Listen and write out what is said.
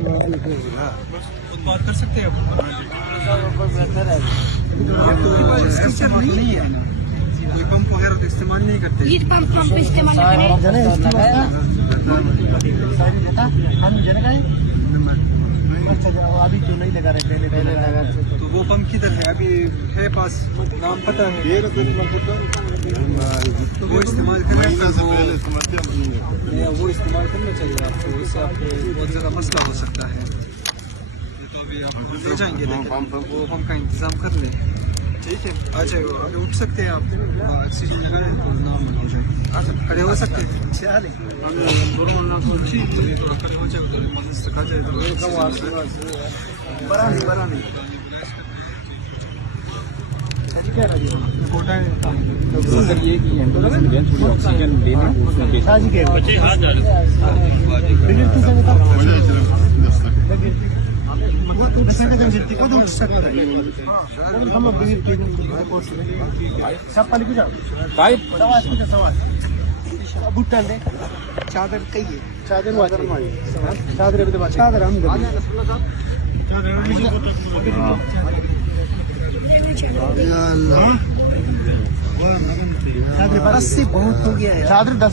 बात कर सकते हैं नहीं है ना, कोई पंप वगैरह तो इस्तेमाल नहीं करते। ये पंप इस्तेमाल अभी क्यों नहीं लगा रहे, पहले लगा। तो वो पंप किधर है? अभी है पास, नाम पता है, तो वो इस्तेमाल करना, वो इस्तेमाल करना चाहिए आपको, इससे आपको बहुत ज़्यादा मसला हो सकता है। तो अभी आप ले जाएंगे, लेकिन वो पंप का इंतज़ाम कर लें, ठीक है? आ जाए, अभी उठ सकते हैं आप, ऑक्सीजन लगाएं तो नाम हो जाए, खड़े हो सकते हैं। थोड़ा खड़े हो जाए, मदद से खा जाए बरा नहीं कोटा ये की ऑक्सीजन चादर कही चादर बहुत हो गया है। चादर 10